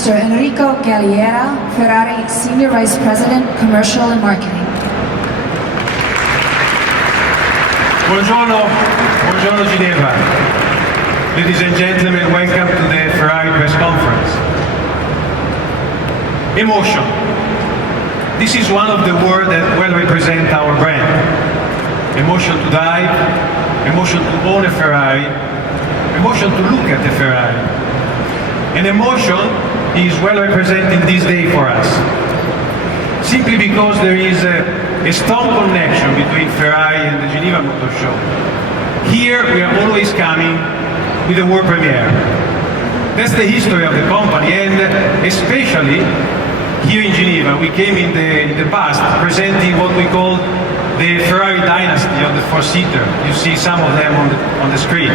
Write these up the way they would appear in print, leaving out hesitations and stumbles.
Mr. Enrico Galliera, Ferrari Senior Vice President, Commercial and Marketing. Buongiorno Geneva. Ladies and gentlemen, welcome to the Ferrari press conference. Emotion. This is one of the words that well represent our brand. Emotion to drive, emotion to own a Ferrari, emotion to look at the Ferrari. And emotion is well represented this day for us, simply because there is a strong connection between Ferrari and the Geneva Motor Show. Here we are always coming with a world premiere. That's the history of the company, and especially here in Geneva we came in the past presenting what we call the Ferrari dynasty of the four-seater. You see some of them on the screen.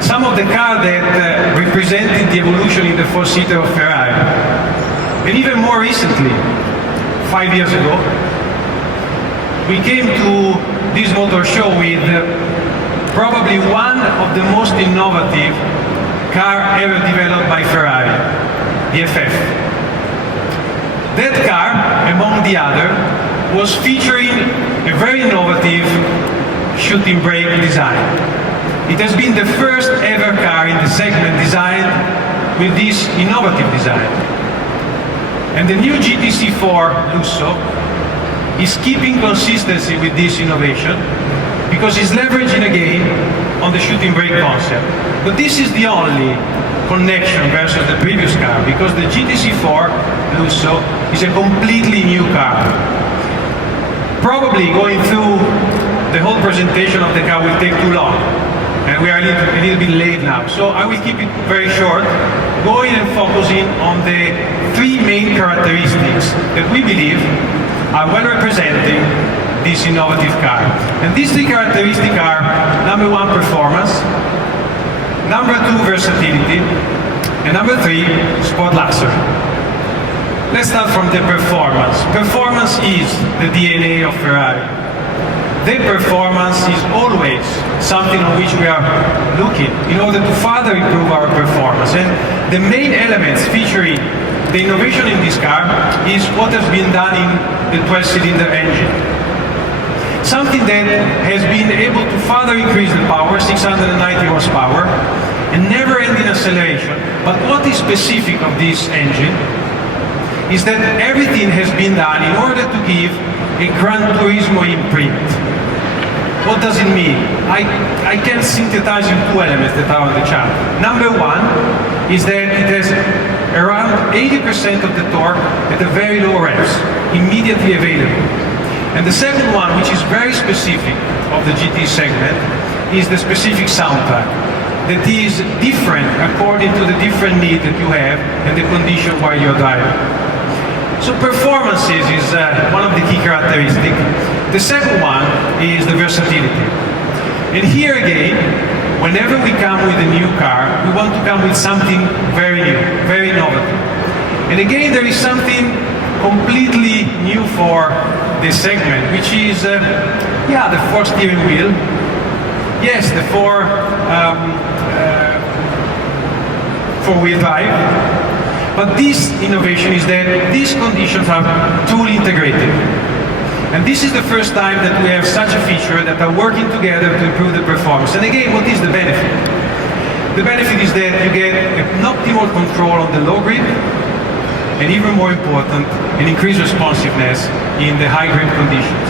Some of the cars that represented the evolution in the four-seater of Ferrari. And even more recently, 5 years ago, we came to this motor show with probably one of the most innovative car ever developed by Ferrari, the FF. That car, among the other, was featuring a very innovative shooting brake design. It has been the first ever car in the segment designed with this innovative design. And the new GTC4 Lusso is keeping consistency with this innovation because it's leveraging again on the shooting brake concept. But this is the only connection versus the previous car, because the GTC4 Lusso is a completely new car. Probably going through the whole presentation of the car will take too long. And we are a little bit late now, so I will keep it very short, going and focusing on the three main characteristics that we believe are well representing this innovative car. And these three characteristics are: number one, performance; number two, versatility; and number three, sport luxury. Let's start from the performance. Performance is the DNA of Ferrari. The performance is always something on which we are looking in order to further improve our performance. And the main elements featuring the innovation in this car is what has been done in the 12-cylinder engine. Something that has been able to further increase the power, 690 horsepower, and never-ending acceleration. But what is specific of this engine is that everything has been done in order to give a Gran Turismo imprint. What does it mean? I can synthesize in two elements that are on the chart. Number one is that it has around 80% of the torque at a very low revs, immediately available. And the second one, which is very specific of the GT segment, is the specific soundtrack that is different according to the different need that you have and the condition while you're driving. So performances is one of the key characteristics. The second one is the versatility. And here again, whenever we come with a new car, we want to come with something very new, very innovative. And again, there is something completely new for this segment, which is, the four steering wheel. Yes, the four-wheel drive. But this innovation is that these conditions are truly integrated. And this is the first time that we have such a feature that are working together to improve the performance. And again, what is the benefit? The benefit is that you get an optimal control on the low grip, and even more important, an increased responsiveness in the high grip conditions.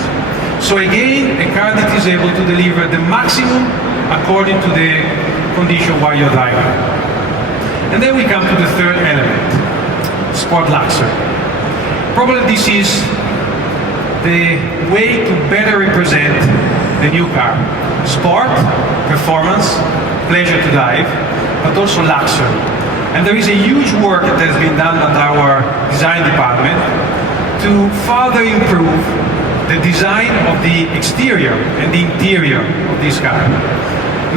So again, a car that is able to deliver the maximum according to the condition while you're driving. And then we come to the third element, sport luxury. Probably this is the way to better represent the new car. Sport, performance, pleasure to drive, but also luxury. And there is a huge work that has been done at our design department to further improve the design of the exterior and the interior of this car.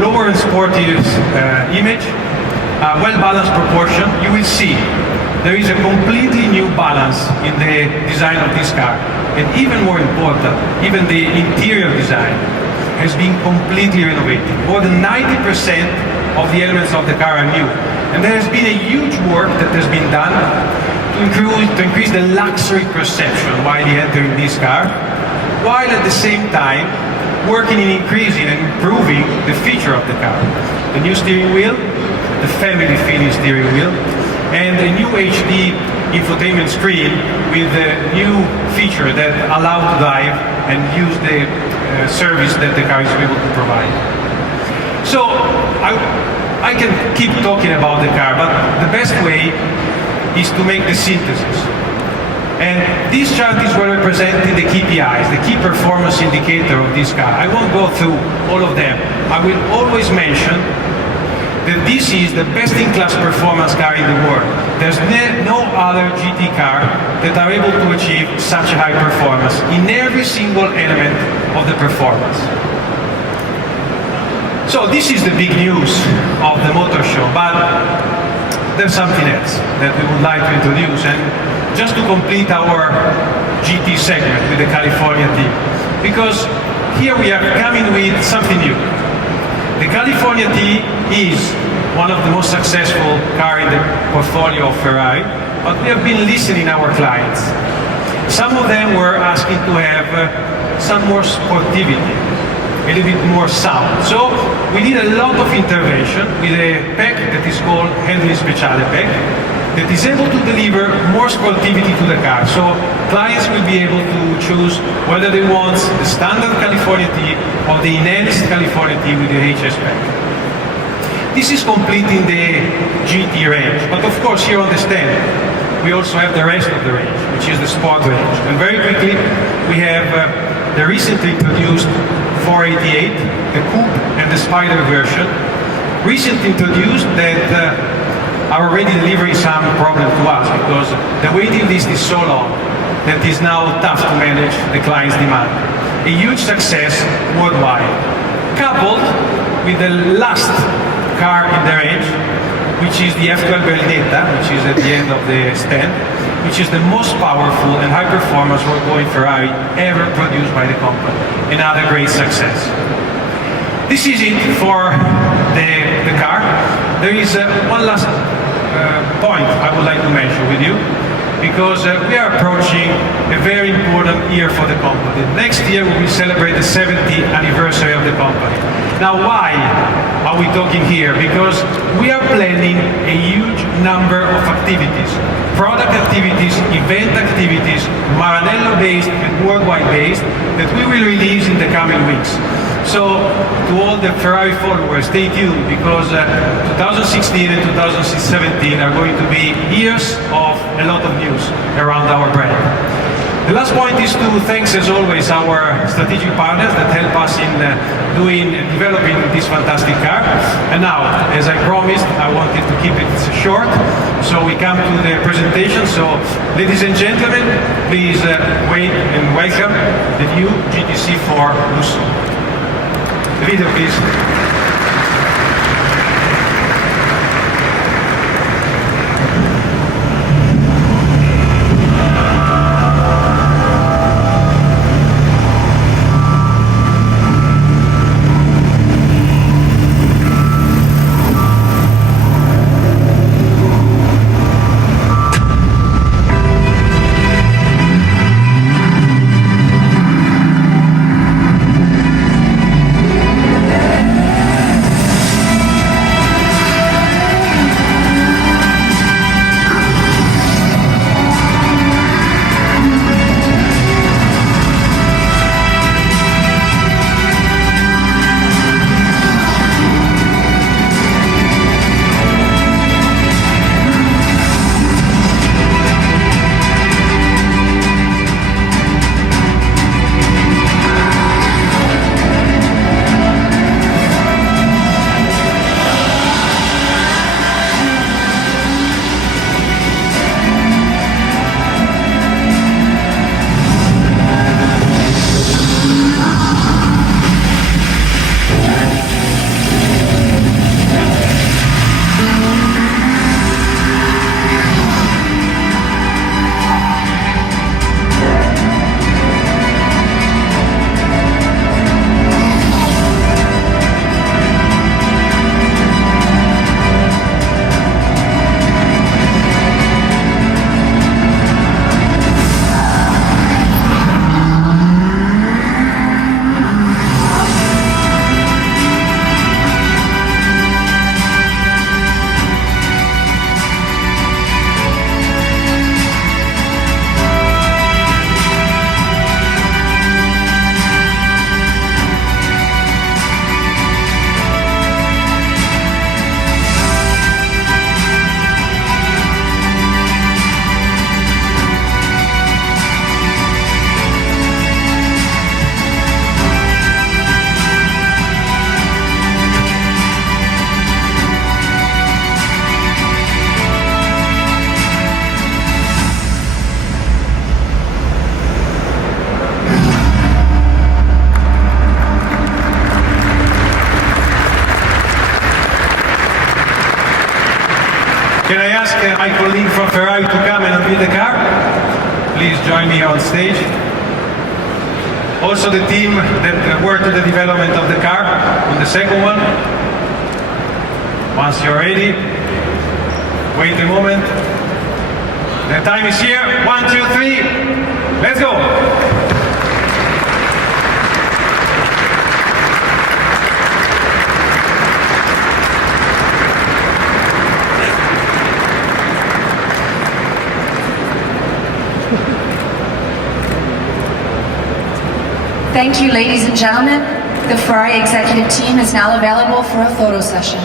Lower and sporty image, well-balanced proportion. You will see there is a completely new balance in the design of this car. And even more important, even the interior design has been completely renovated. More than 90% of the elements of the car are new. And there has been a huge work that has been done to increase the luxury perception while entering this car, while at the same time working in increasing and improving the feature of the car. The new steering wheel, the family feeling steering wheel, and a new HD infotainment screen with a new feature that allows to drive and use the service that the car is able to provide. So I can keep talking about the car, but the best way is to make the synthesis. And this chart is where representing the KPIs, the key performance indicator of this car. I won't go through all of them. I will always mention that this is the best-in-class performance car in the world. There's no other GT car that are able to achieve such a high performance in every single element of the performance. So this is the big news of the motor show, but there's something else that we would like to introduce, and just to complete our GT segment with the California team, because here we are coming with something new. The California T is one of the most successful cars in the portfolio of Ferrari, but we have been listening to our clients. Some of them were asking to have some more sportivity, a little bit more sound. So we need a lot of intervention with a pack that is called Handling Speciale pack, that is able to deliver more sportivity to the car. So clients will be able to choose whether they want the standard California T or the enhanced California T with the HS pack. This is completing the GT range, but of course here on the stand we also have the rest of the range, which is the sport range. And very quickly we have the recently introduced 488, the coupe and the spider version, recently introduced that are already delivering some problem to us, because the waiting list is so long that it's now tough to manage the client's demand. A huge success worldwide, coupled with the last car in the range, which is the F12 Berlinetta, which is at the end of the stand, which is the most powerful and high-performance world-going Ferrari ever produced by the company. Another great success. This is it for the car. There is one last point I would like to mention with you, because we are approaching a very important year for the company. Next year we will celebrate the 70th anniversary of the company. Now why are we talking here? Because we are planning a huge number of activities, product activities, event activities, Maranello based and worldwide based, that we will release in the coming weeks. So to all the Ferrari followers, stay tuned, because 2016 and 2017 are going to be years of a lot of news around our brand. The last point is to thank, as always, our strategic partners that help us in developing this fantastic car. And now, as I promised, I wanted to keep it short, so we come to the presentation. So, ladies and gentlemen, please wait and welcome the new GTC4 Lusso. The video, please. Ferrari to come and unveil the car, please join me on stage. Also the team that worked on the development of the car on the second one. Once you're ready, wait a moment. The time is here. 1, 2, 3. Let's go. Thank you, ladies and gentlemen. The Ferrari executive team is now available for a photo session.